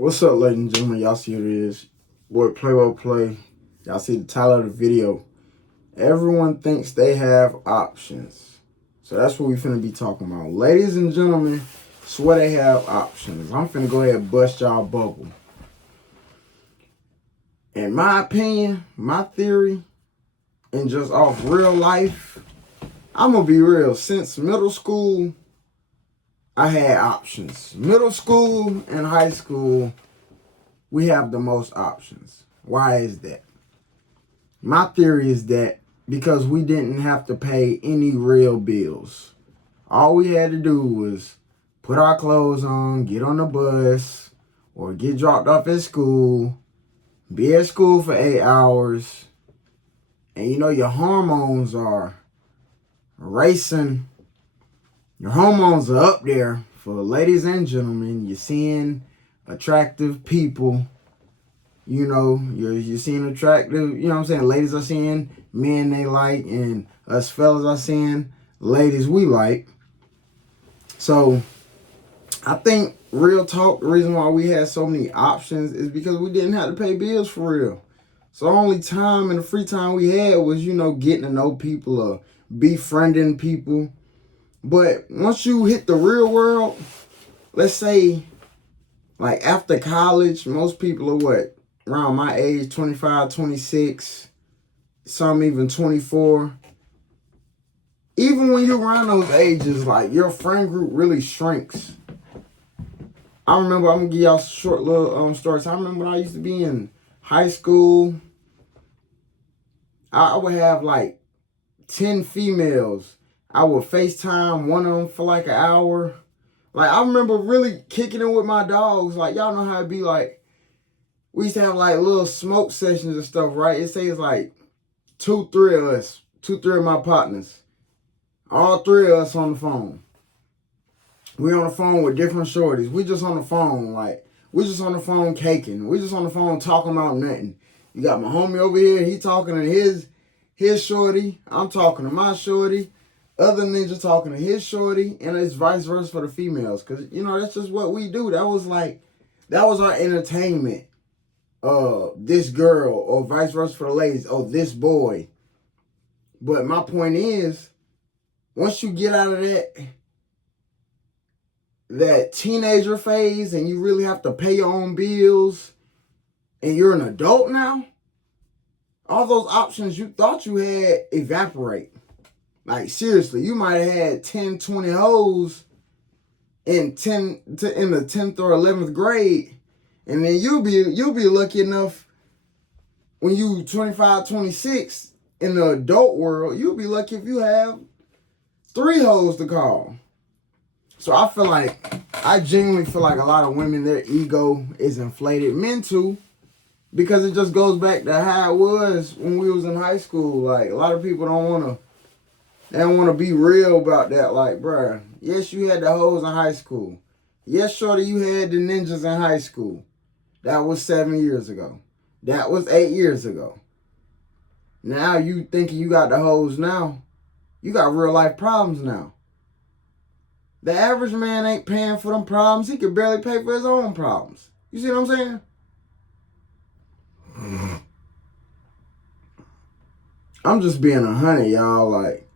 What's up, ladies and gentlemen? Y'all see what it is. Boy, play. Y'all see the title of the video. Everyone thinks they have options. So that's what we finna be talking about. Ladies and gentlemen, swear they have options. I'm finna go ahead and bust y'all bubble. In my opinion, my theory, and just off real life, I'm gonna be real. Since middle school, I had options. Middle school and high school, we have the most options. Why is that? My theory is that because we didn't have to pay any real bills. All we had to do was put our clothes on, get on the bus, or get dropped off at school, be at school for 8 hours, and your hormones are racing. Your hormones are up there for ladies and gentlemen. You're seeing attractive people. You're seeing attractive, ladies are seeing men they like, and us fellas are seeing ladies we like. So I think real talk, the reason why we had so many options is because we didn't have to pay bills for real. So the only time and the free time we had was, getting to know people or befriending people. But once you hit the real world, let's say like after college, most people are what? Around my age, 25, 26, some even 24. Even when you're around those ages, like your friend group really shrinks. I remember, I'm gonna give y'all short little stories. I remember when I used to be in high school, I would have like 10 females. I would FaceTime one of them for like an hour. Like, I remember really kicking it with my dogs. Like, y'all know how it be like. We used to have like little smoke sessions and stuff, right? It says like 2-3 of us, 2-3 of my partners. All 3 of us on the phone. We on the phone with different shorties. We just on the phone, we just on the phone caking. We just on the phone talking about nothing. You got my homie over here, he talking to his shorty. I'm talking to my shorty. Other ninja talking to his shorty. And it's vice versa for the females. Because, that's just what we do. That was our entertainment. This girl, or vice versa for the ladies, this boy. But my point is, once you get out of that teenager phase and you really have to pay your own bills and you're an adult now, all those options you thought you had evaporate. Like, seriously, you might have had 10, 20 hoes in the 10th or 11th grade. And then you'll be lucky enough when you 25, 26 in the adult world, you'll be lucky if you have 3 hoes to call. So I genuinely feel like a lot of women, their ego is inflated. Men too, because it just goes back to how it was when we was in high school. Like, a lot of people don't want to be real about that. Like, bruh, yes, you had the hoes in high school. Yes, shorty, you had the ninjas in high school. That was 7 years ago. That was 8 years ago. Now you thinking you got the hoes now. You got real life problems now. The average man ain't paying for them problems. He could barely pay for his own problems. You see what I'm saying? I'm just being 100, y'all. Like,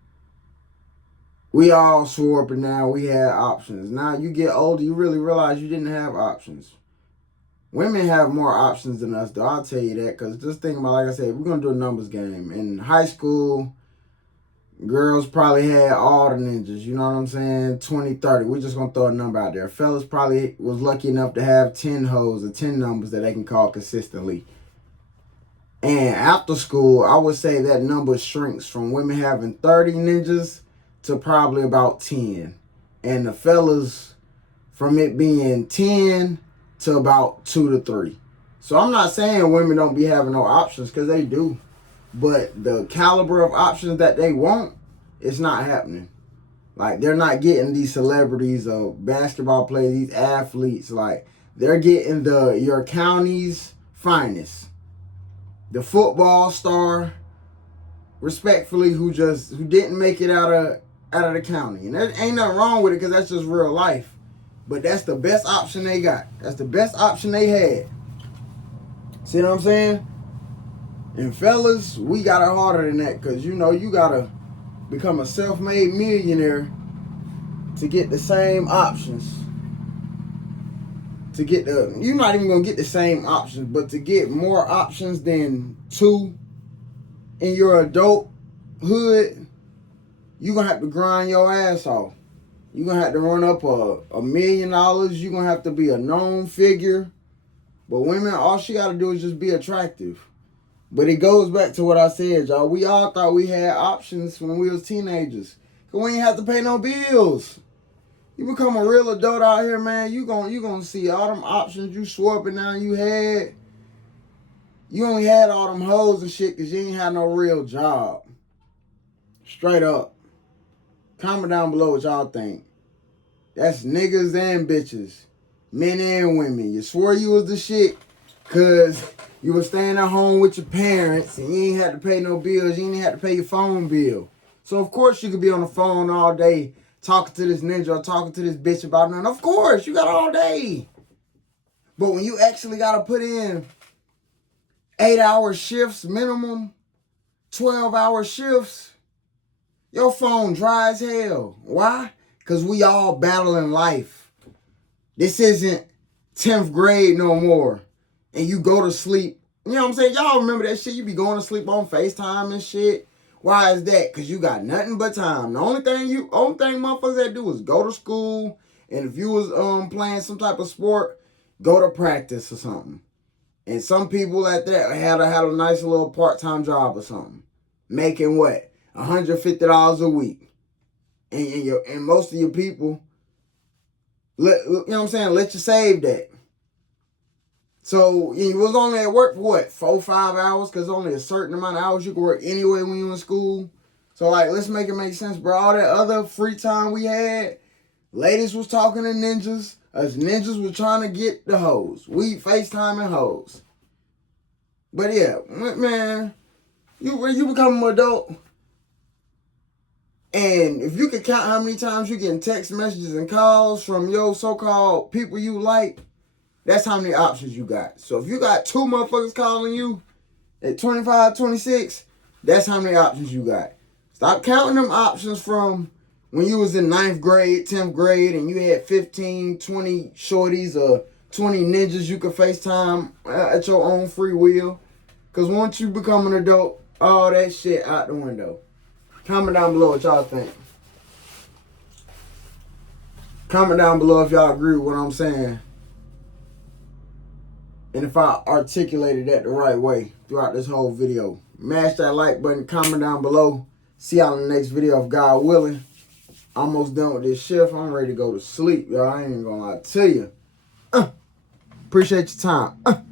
we all swore up and down we had options. Now you get older, you really realize you didn't have options. Women have more options than us, though. I'll tell you that. Because just think about, like I said, we're going to do a numbers game. In high school, girls probably had all the ninjas. You know what I'm saying? 20, 30. We're just going to throw a number out there. Fellas probably was lucky enough to have 10 hoes or 10 numbers that they can call consistently. And after school, I would say that number shrinks from women having 30 ninjas to probably about 10. And the fellas, from it being 10 to about 2 to 3. So I'm not saying women don't be having no options, because they do. But the caliber of options that they want, it's not happening. Like, they're not getting these celebrities or basketball players, these athletes. Like, they're getting your county's finest. The football star, respectfully, who didn't make it out of the county. And there ain't nothing wrong with it, because that's just real life. But that's the best option they got. That's the best option they had. See what I'm saying? And fellas, we got it harder than that, because you know you gotta become a self-made millionaire to get the same options. To get you're not even gonna get the same options, but to get more options than two in your adulthood, you're gonna have to grind your ass off. You're gonna have to run up $1 million. You're gonna have to be a known figure. But women, all she gotta do is just be attractive. But it goes back to what I said, y'all. We all thought we had options when we was teenagers. Cause we ain't have to pay no bills. You become a real adult out here, man, you gonna see all them options you swore up and down you had. You only had all them hoes and shit because you ain't had no real job. Straight up. Comment down below what y'all think. That's niggas and bitches. Men and women. You swore you was the shit because you was staying at home with your parents and you ain't had to pay no bills. You ain't had to pay your phone bill. So of course you could be on the phone all day talking to this ninja or talking to this bitch about nothing. Of course, you got all day. But when you actually got to put in 8-hour shifts minimum, 12-hour shifts, your phone dry as hell. Why? Because we all battling life. This isn't 10th grade no more. And you go to sleep. You know what I'm saying? Y'all remember that shit? You be going to sleep on FaceTime and shit. Why is that? Because you got nothing but time. The only thing motherfuckers that do is go to school. And if you was playing some type of sport, go to practice or something. And some people at that had a nice little part-time job or something. Making what? $150 a week. And most of your people, you know what I'm saying, let you save that. So you was only at work for what, 4-5 hours? Because only a certain amount of hours you can work anyway when you in school. So like, let's make it make sense, bro. All that other free time we had, ladies was talking to ninjas. Us ninjas was trying to get the hoes. We FaceTiming hoes. But yeah, man, you become an adult, and if you could count how many times you getting text messages and calls from your so-called people you like, that's how many options you got. So if you got 2 motherfuckers calling you at 25, 26, that's how many options you got. Stop counting them options from when you was in 9th grade, 10th grade, and you had 15, 20 shorties or 20 ninjas you could FaceTime at your own free will. Because once you become an adult, all that shit out the window. Comment down below what y'all think. Comment down below if y'all agree with what I'm saying. And if I articulated that the right way throughout this whole video. Mash that like button, comment down below. See y'all in the next video if God willing. Almost done with this shift. I'm ready to go to sleep, y'all. I ain't gonna lie to you. Appreciate your time.